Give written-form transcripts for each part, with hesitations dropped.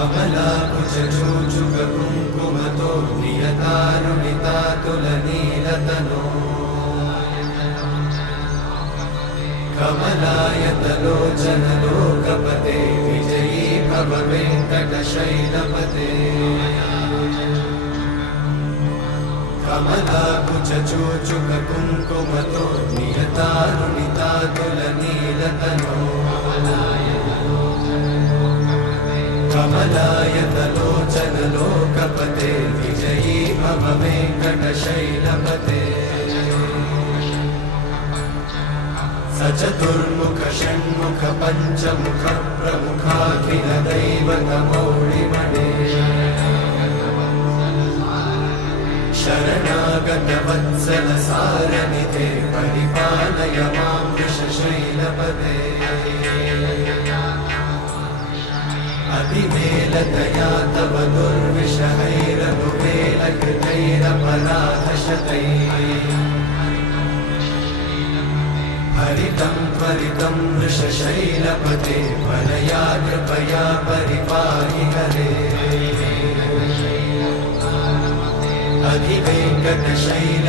कमलाकुचूचुककुङ्कुमतो नियतारुणितातुलनीलतनो कमलायतलोचनलोकपते विजयी भव वेङ्कटशैलपते कमलाकुचूचुककुङ्कुमतो नियतारुणितातुलनीलतनो कमलायतलोचनलोकपते विजयी भव वेङ्कटशैलपते सचतुर्मुख षण्मुख पञ्चमुख प्रमुखाखिलदैवतमौळिमणे शरणागतवत्सलसारनिधे परिपालय मां वृषशैलपते अतिवेलतया तव दुर्विषहैरनुवेलकृतैरपराधशतैः हरितं त्वरितं वृषशैलपते वरया कृपया परिपाहि हरे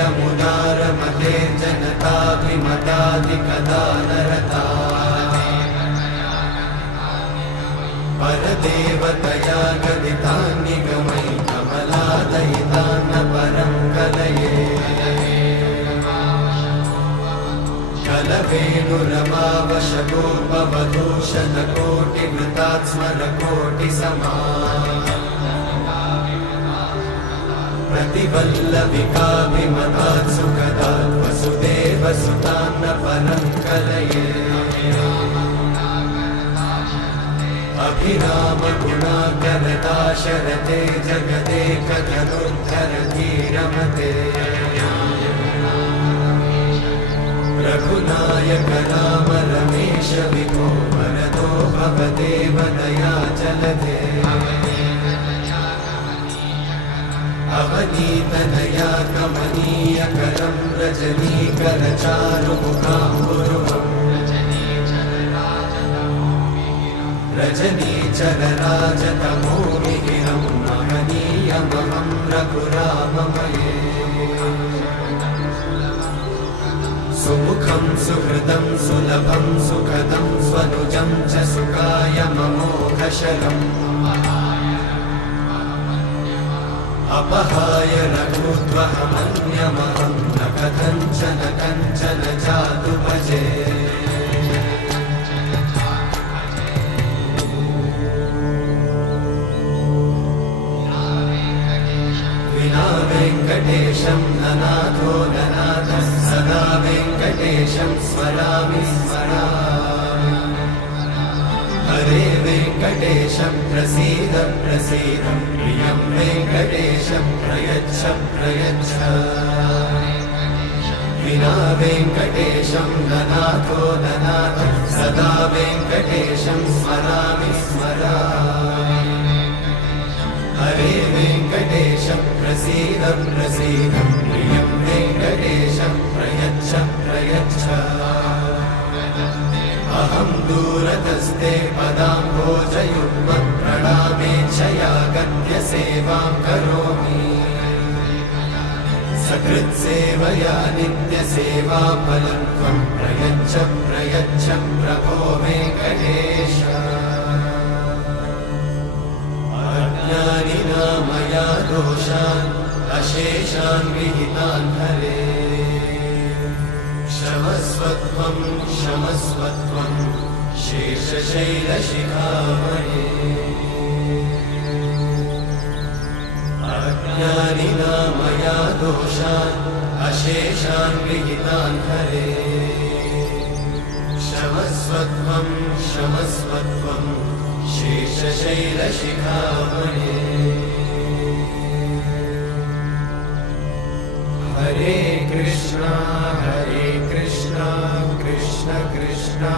अधिवेङ्कटशैलमुदारमते जनताभिमताधिकदानरता परदेवतया गदितान्निगमै कमलादयितान्न परं कलये कलवेणुरमावशगोपवधूषणकोटिवृतात्स्मरकोटिसमा प्रतिवल्लविकाभिमतात् सुखदात् वसुदेवसुतान्न परं कलये अभिरामगुणाकरदाशरथे जगदेकधनुर्धरधीरमते रघुनायक राम रमेश विभो वरदो भवदेव दयाचलधे अवनीतनया कमनीयकरं रजनीकरचारुमुखाम्बुरुहम् रजनीचरराजतमोमिहिरं महनीयमहं रघुराममये सुमुखं सुहृदं सुलभं सुखदं स्वनुजं च सुखाय ममोघशरम् अपहाय रघुत्वहमन्यमहं न कथञ्चन जातु भजे विना वेङ्कटेशं ननाथो ननाथः सदा वेङ्कटेशं स्मरामि स्मरामि हरे वेङ्कटेशं प्रसीद प्रसीद प्रियं वेङ्कटेशं प्रयच्छ प्रयच्छ विना वेङ्कटेशं ननाथो ननाथः सदा वेङ्कटेशं स्मरामि स्मरामि हरे वेङ्कटेशं प्रसीद प्रसीद प्रियं वेङ्कटेशं प्रयच्छ प्रयच्छ अहं दूरतस्ते पदाम्भोजयुग्मं प्रणामेच्छया गद्य सेवां करोमि सकृत्सेवया नित्यसेवाफलं त्वं प्रयच्छ प्रयच्छ प्रभो वेङ्कटेश अज्ञानिना मया दोषान् अशेषान् विहितान् हरे क्षमस्वत्वं क्षमस्वत्वं शेषशैलशिखामणे अज्ञानिना मया दोषान् अशेषान् विहितान् हरे क्षमस्वत्वं क्षमस्वत्वं शेषशैलशिखामणे हरे कृष्णा कृष्ण कृष्ण